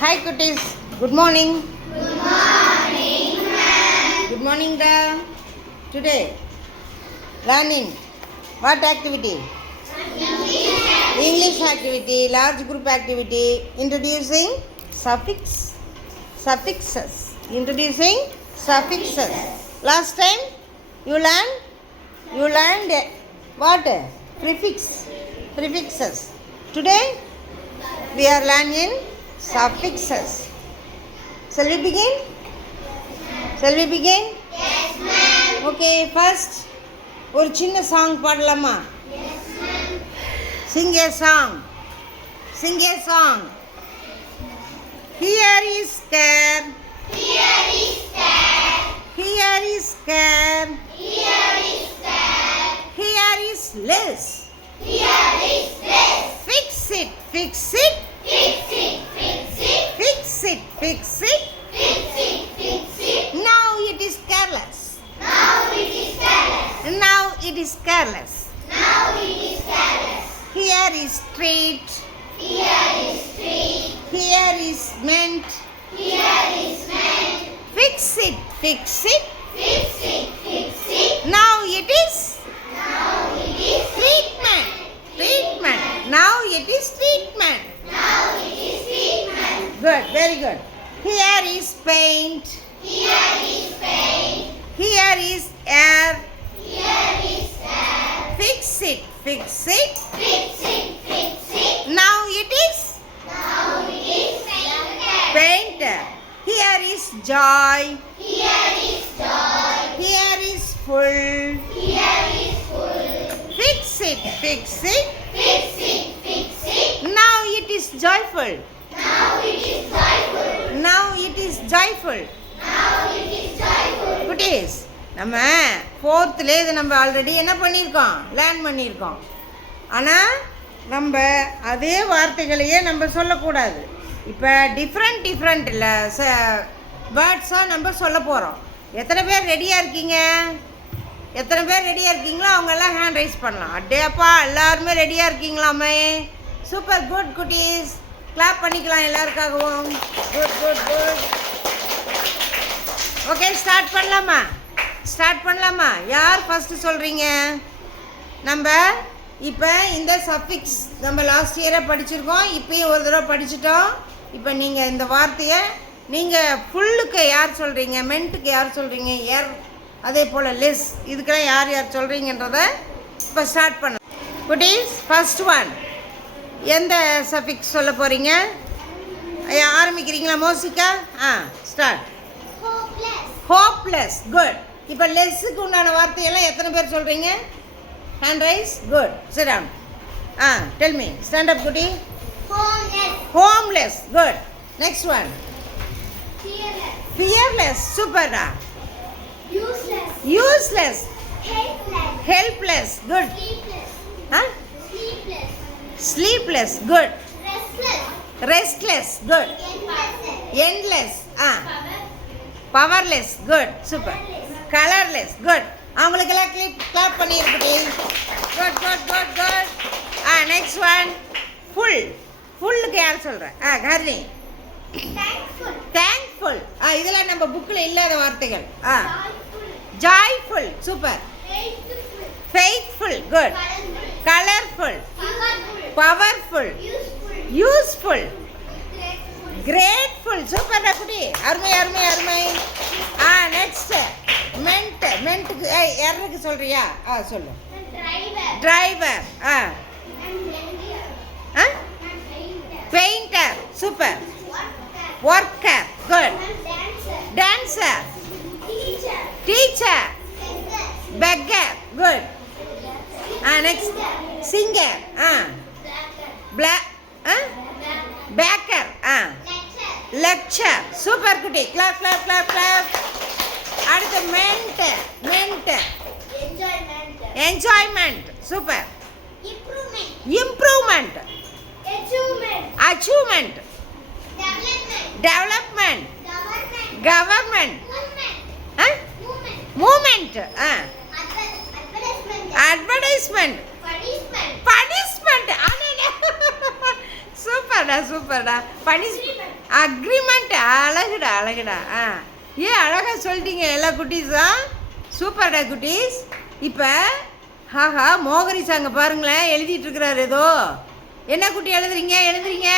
Hi cuties. Good morning. Good morning, ma'am. Good morning da. Today learning what activity? English activity, large group activity, introducing suffixes. Introducing suffixes. Last time you learned what? Prefixes. Today we are learning suffixes. Shall we begin? Yes, ma'am. Okay, first ஒரு சின்ன song பாடலாமா? Yes, ma'am. Sing a song. Here is care. Here is cat. Here is care. Here is cat. Here is less. Here is less. Fix it. Fix it. Fix it. Fix it. Fix it. Now it is careless. Now it is careless. Now it is careless. Now it is careless. Here is street. Here is street. Here is meant. Here is meant. Fix it. Fix it. Now it is Now it is treatment. Now it is treatment. Now it is treatment. Good, very good. Here is paint. Here is paint. Here is air. Here is air. Fix it. Fix it. Now it is Now it is painted. paint. Here is joy. Here is joy. Here is full. Here is full. Fix it. Fix it. Now it is joyful. Now it is joyful. Now it is joyful. Now it is joyful. குட்டீஸ், நம்ம ஃபோர்த்துலேயே இது நம்ம already என்ன பண்ணியிருக்கோம், learn பண்ணியிருக்கோம். ஆனால் நம்ம அதே வார்த்தைகளையே நம்ம சொல்லக்கூடாது. இப்போ டிஃப்ரெண்ட் இல்லை வேர்ட்ஸாக நம்ம சொல்ல போகிறோம். எத்தனை பேர் ரெடியாக இருக்கீங்களோ அவங்கெல்லாம் ஹேண்ட் ரைஸ் பண்ணலாம். அட்டேப்பா எல்லாருமே ரெடியாக இருக்கீங்களாமே? சூப்பர், குட் குட்டீஸ். கிளாப் பண்ணிக்கலாம் எல்லாருக்காகவும். குட். ஓகே, ஸ்டார்ட் பண்ணலாமா? யார் ஃபஸ்ட்டு சொல்கிறீங்க? நம்ம இப்போ இந்த சஃபிக்ஸ் நம்ம லாஸ்ட் இயரை படிச்சிருக்கோம், இப்போயும் ஒரு தடவை படிச்சிட்டோம். இப்போ நீங்கள் இந்த வார்த்தையை நீங்கள் ஃபுல்லுக்கு யார் சொல்கிறீங்க, மென்ட்டுக்கு யார் சொல்கிறீங்க, அதே போல் லெஸ், இதுக்கெல்லாம் யார் சொல்கிறீங்கன்றத இப்போ ஸ்டார்ட் பண்ண. குட்டீஸ், ஃபர்ஸ்ட் ஒன் எந்த சஃபிக்ஸ் சொல்ல போகிறீங்க? ஆரம்பிக்கிறீங்களா மோசிகா? ஸ்டார்ட். ஹோப்லெஸ். குட். இப்போ லெஸ்ஸுக்கு உண்டான வார்த்தையெல்லாம் எத்தனை பேர் சொல்கிறீங்க? Hand raise. Good. Sit down. Tell me. Stand up குட்டி. Homeless. Good. Next one. Fearless. சூப்பர்டா. Useless. Helpless. Good. Sleepless. Good. Restless. Good. Endless. Powerless. Good. Super. Colourless. Good. அவங்களுக்கெல்லாம் கிளாப் பண்ணியிருக்குது. குட். Next one. ஃபுல்லுக்கு யார் சொல்கிறேன்? ஹர்னி. Thankful. இதெல்லாம் நம்ம புக்கில் இல்லாத வார்த்தைகள். Joyful. Super. Faithful. Good. Colourful. Powerful. Useful. Grateful. Super குட்டி. அருமை. நெக்ஸ்ட் மென்ட்டுக்கு யாருக்கு சொல்றியா? சொல்லு. Driver. Painter. Super. Worker. Good. Dancer. Teacher. Beggar. Good. Next singer. Baker. Lecture. Super குட்டி. கிளாப். அடுத்து ment. Enjoyment. Super. Improvement. Achievement. Development. Government. Moment. Advertisement. Punishment. சூப்பர்டா. Punishment. Agreement. அழகுடா அழகுடா. ஏன் அழகாக சொல்லிட்டீங்க எல்லா குட்டீஸும். சூப்பர்டா குட்டீஸ். இப்போ ஹாஹா மோகரிஸ் அங்கே பாருங்களேன் எழுதிட்டு இருக்கிறாரு ஏதோ. என்ன குட்டி எழுதுறீங்க? எழுதுறீங்க.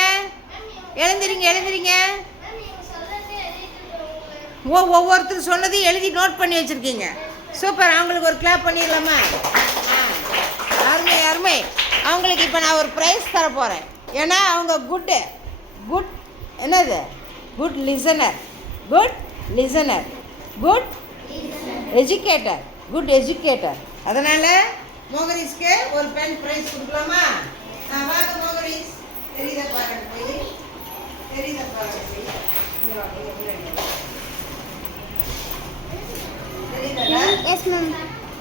ஒவ்வொருத்தர் சொன்னதையும் எழுதி நோட் பண்ணி வச்சுருக்கீங்க. சூப்பர். அவங்களுக்கு ஒரு கிளாப் பண்ணிடலாமா? அருமை. அவங்களுக்கு இப்போ நான் ஒரு ப்ரைஸ் தர போகிறேன். ஏன்னா அவங்க குட் என்னது குட் லிசனர், குட் எஜுகேட்டர். அதனால் மோகரிஸ்க்கு ஒரு பென் ப்ரைஸ் கொடுக்கலாமா? வாங்க மோகரிஸ். தெரியுதா பாருங்க போய். தெரியுதா? Yes ma'am.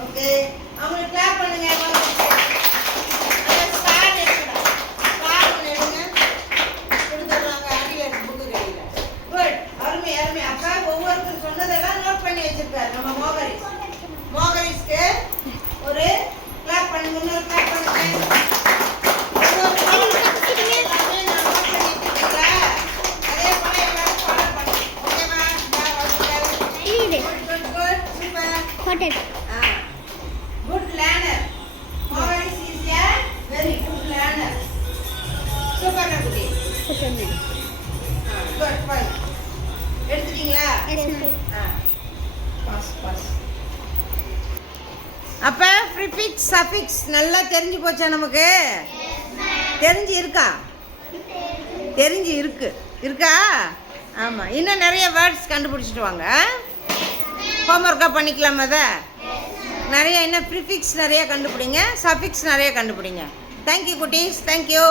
ஓகே. அவங்களுக்கு கிளாப் பண்ணுங்க. ஸ்டார் எடுங்க. கொடுத்துட்றாங்க. அடியில் இருக்கு புக்கு கையில். குட். அருமை. அப்பா ஒவ்வொருத்தர் சொன்னதெல்லாம் நோட் பண்ணி வச்சிருக்காரு நம்ம மோகரிஸ்க்கு ஒரு கிளாப் பண்ணுங்க. இன்னொரு கிளாப் பண்ணுங்க. Good learner. Maurice is a very good learner. Super Nagudi. Good, fine. எடுத்துட்டீங்களா? பாஸ். அப்போ ப்ரிஃபிக்ஸ் சஃபிக்ஸ் நல்லா தெரிஞ்சு போச்சா நமக்கு? தெரிஞ்சு இருக்கா? ஆமாம். இன்னும் நிறைய வேர்ட்ஸ் கண்டுபிடிச்சிட்டு வாங்க. ஹோம்ஒர்க்காக பண்ணிக்கலாமா? அதை நிறைய இன்னும் ப்ரிஃபிக்ஸ் நிறைய கண்டுபிடிங்க, சஃபிக்ஸ் நிறைய கண்டுபிடிங்க. தேங்க்யூ குட்டீஸ். தேங்க்யூ.